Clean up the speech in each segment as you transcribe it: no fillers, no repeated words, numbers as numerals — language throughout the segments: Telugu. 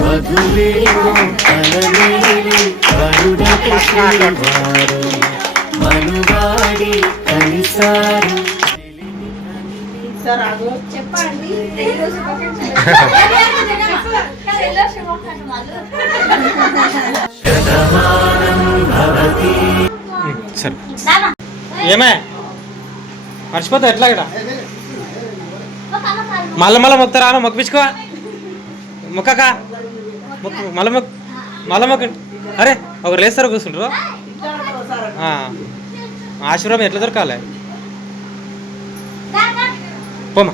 వధువేమో తనలేని వరుడకు శ్రీవారు మనువాడి కలిసారు. చెప్పండి ఏమే మర్చిపోతా ఎట్లా ఇక్కడ మళ్ళీ మొక్కుతారా మొక్కిపించుకో మొక్కక మళ్ళీ మొక్కండి. అరే ఒకరు లేస్తారు కూర్చుంటారు. ఆశీర్వాదం ఎట్లా దొరకాలి పోమా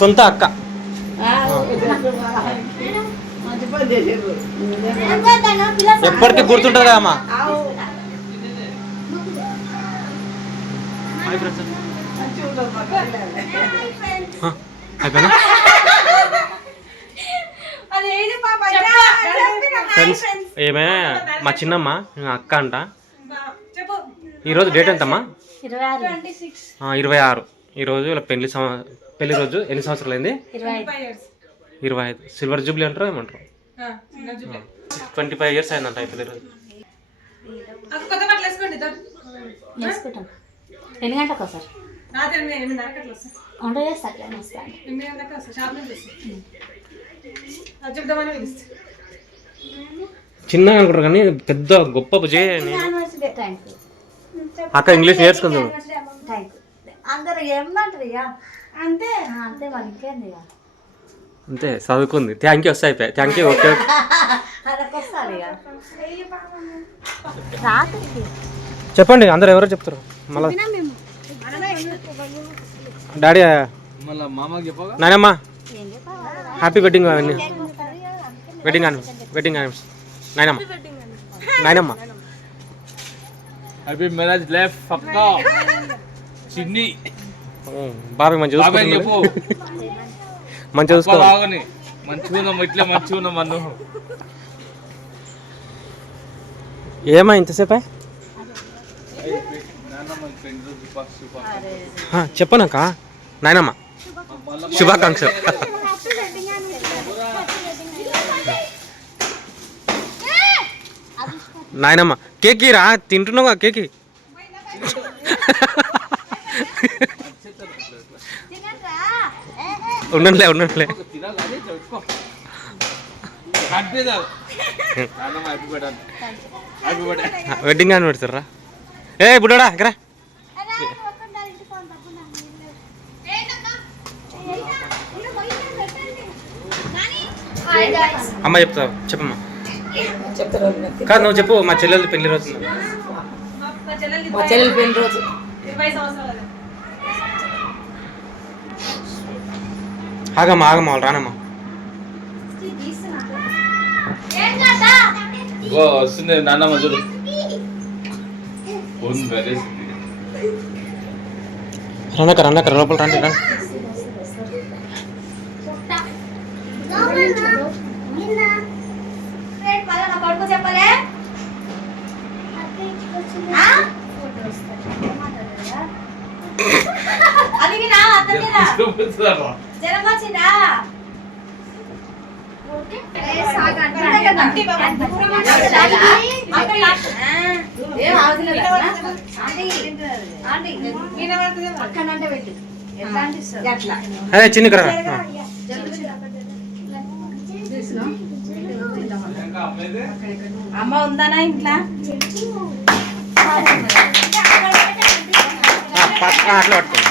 సొంత అక్క ఎప్పటికీ గుర్తుంటుంది కదా అమ్మా. ఫ్రెండ్స్ ఏమే మా చిన్నమ్మ అక్క అంట. ఈరోజు డేట్ ఎంతమ్మా? 26. ఈరోజు ఇలా పెళ్లి రోజు. ఎన్ని సంవత్సరాలు అయింది? 25. సిల్వర్ జూబ్లీ అంటారు ఏమంటారు? 25 years అయిందంట పెళ్లి రోజు. ఎన్ని గంటలకు వస్తారు? వంట చేస్తా. చిన్నగా అనుకుంటారు కానీ పెద్ద గొప్ప అక్క ఇంగ్లీష్ నేర్చుకుందాం. అందరు ఏమంటారు ఇక అంతే అంతే మరి ఇంకేంది ఇక అంతే చదువుకుంది. థ్యాంక్ యూ వస్తాయి. Thank you. ఓకే చెప్పండి అందరు ఎవరో చెప్తారు మళ్ళీ డాడీ నాయనమ్మ హ్యాపీ వెడ్డింగ్ అవన్నీ వెడ్డింగ్ నాయనమ్మ హ్యాపీ మ్యారేజ్ లైఫ్ పక్కా చిన్ని బాబాయ్ మంచిగా చూసుకో మంచిగా చూసుకో మంచిగా ఇట్లా మంచిగా మన్ను ఏమా ఇంతసేపే చెప్పనాక నాయనమ్మ శుభాకాంక్ష. నాయనమ్మ కేక్ రా తింటున్నావుగా కేక్. ఉండట్లే వెడ్డింగ్ అని పెడతారా? ఏ బుడ్డా ఇక్కడ అమ్మ చెప్తావు చెప్పమ్మా. కాదు నువ్వు చెప్పు. మా చెల్లెలు పెళ్లి రోజు. ఆగమ్మా వాళ్ళు రానమ్మా. వస్తుంది నాన్నమ్మ చూడు. రండి లోపల రండి. అదే చిన్న అమ్మ ఉందానా ఇంట్లో? అట్లా పట్టుకోండి.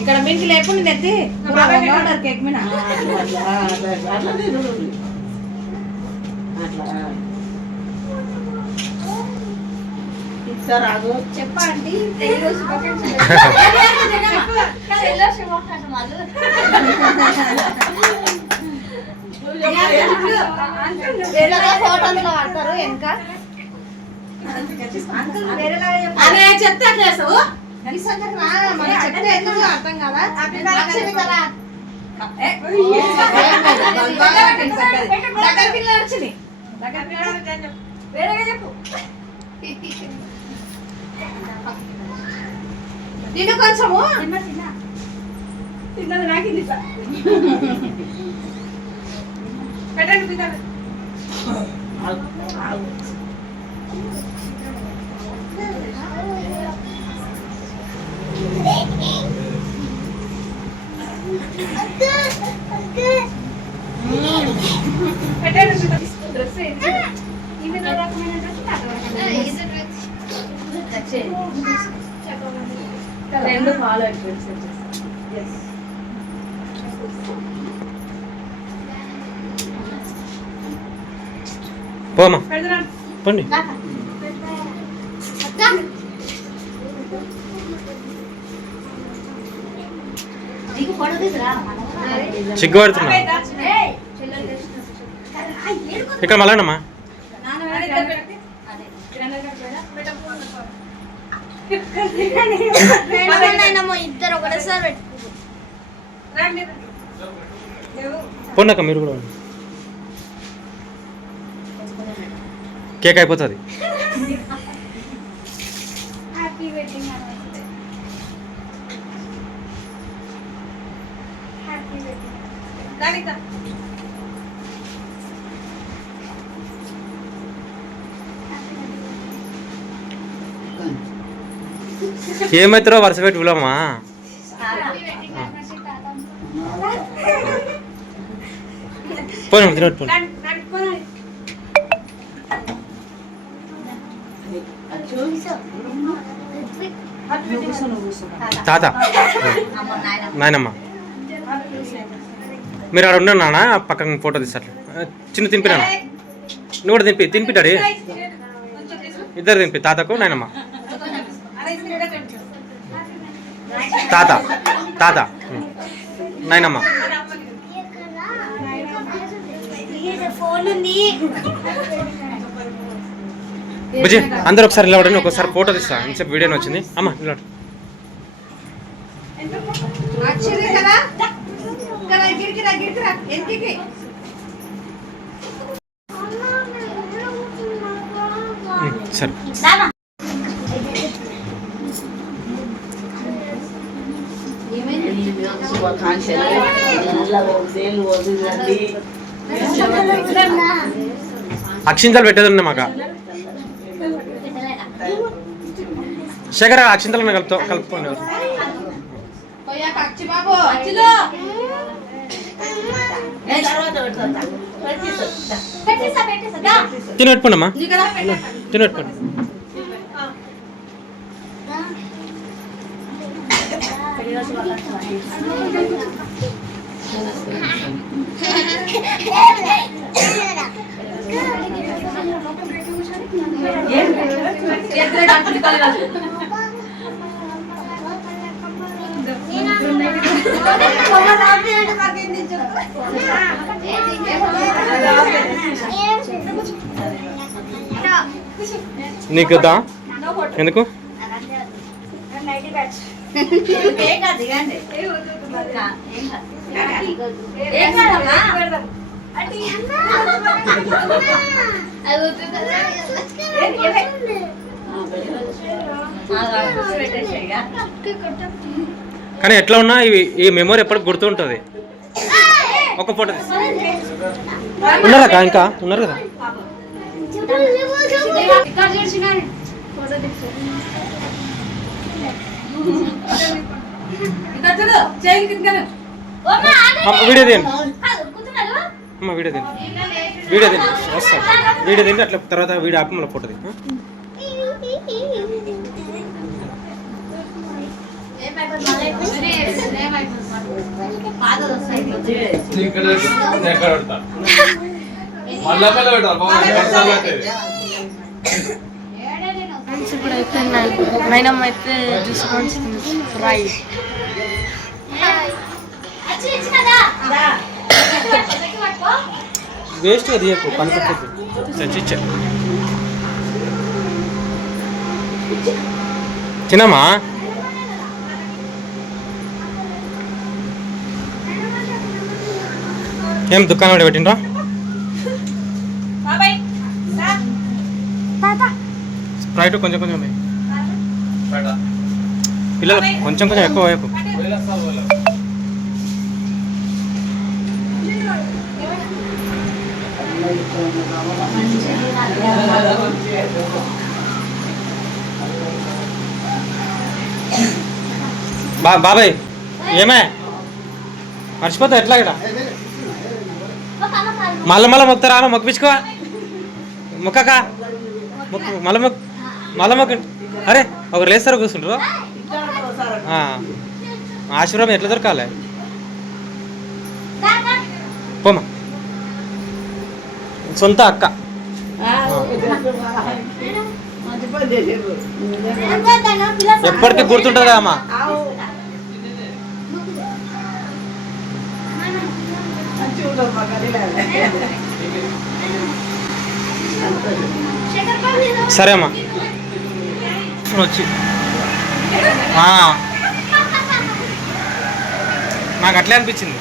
ఇక్కడ మీకు లేకుండా ఎత్తి కేక్ మీద చెప్పండి ఫోటోలో వాడతారు ఇంకా చెప్తే అర్థం కదా వేరేగా చెప్పు నేను కొంచెము తిన్నది నాకింది పెట్టండి పిల్లలు రెండు ఫాలో పోమా పండి సిగ్గుపడుతున్నా ఇక్కడ మళ్ళానమ్మా ఇద్దరు ఒకటేసారి పోండక్క మీరు కూడా కేక్ అయిపోతుంది ఏమైతారో వరుస పెట్టి విలమ్మా పోను తినట్టు తాత నాయనమ్మ మీరు అక్కడ ఉన్నారు నాన్న పక్కన ఫోటో తీస్తారు చిన్న తింపినా నువ్వు కూడా తినిపిటాడు ఇద్దరు తినిపి తాతకు నాయనమ్మ తాత తాత నాయనమ్మ బుజ్జి అందరూ ఒకసారి నిలబడండి ఒకసారి ఫోటో తీస్తా ఇంతసేపు వీడియోని వచ్చింది అమ్మ నిలబడు సరే అక్షింతలు పెట్టేది మాక శేఖర అక్షింతలు కలుపుకోండి తినపెట్టుకోండి అమ్మా తినపెట్టుకోండి నీకు దా ఎందుకు కానీ ఎట్లా ఉన్నా ఈ మెమొరీ ఎప్పటికి గుర్తుంటుంది. ఒక ఫోటో ఉన్నారా ఇంకా ఉన్నారు కదా. వీడియో తీయండి అమ్మ, వీడియో తీయండి, వీడియో తీయండి వస్తాను, వీడియో తీయండి అట్లా తర్వాత వీడియో ఆపి మళ్ళీ ఫోటో తీ. స్నాక్స్ కూడా అయిపోయినాయి. మైనమ్మ అయితే జ్యూస్ ఫ్రై. వేస్ట్ తీయకు పనికొచ్చేది చచ్చిచ్చా తినమ్మా. ఏం దుకాణం కూడా పెట్టిండ్రా? స్ప్రైట్ కొంచెం కొంచెం ఉన్నాయి. పిల్లలు కొంచెం కొంచెం ఎక్కువ వైపు. బాబాయ్ ఏమే మర్చిపోతా ఎట్లా ఇక్కడ మళ్ళీ మొక్కుతారా? మొక్కిపించుకో మొక్కక మొక్కు మళ్ళీ మొక్క. అరే ఒకరు లేస్తారు కూర్చుంటారు. ఆశీర్వాదం ఎట్లా దొరకాలి? పోమా సొంత అక్క. ఎప్పటికీ గుర్తుంటుందా అమ్మా? సరే అమ్మా వచ్చి నాకు అట్లే అనిపించింది.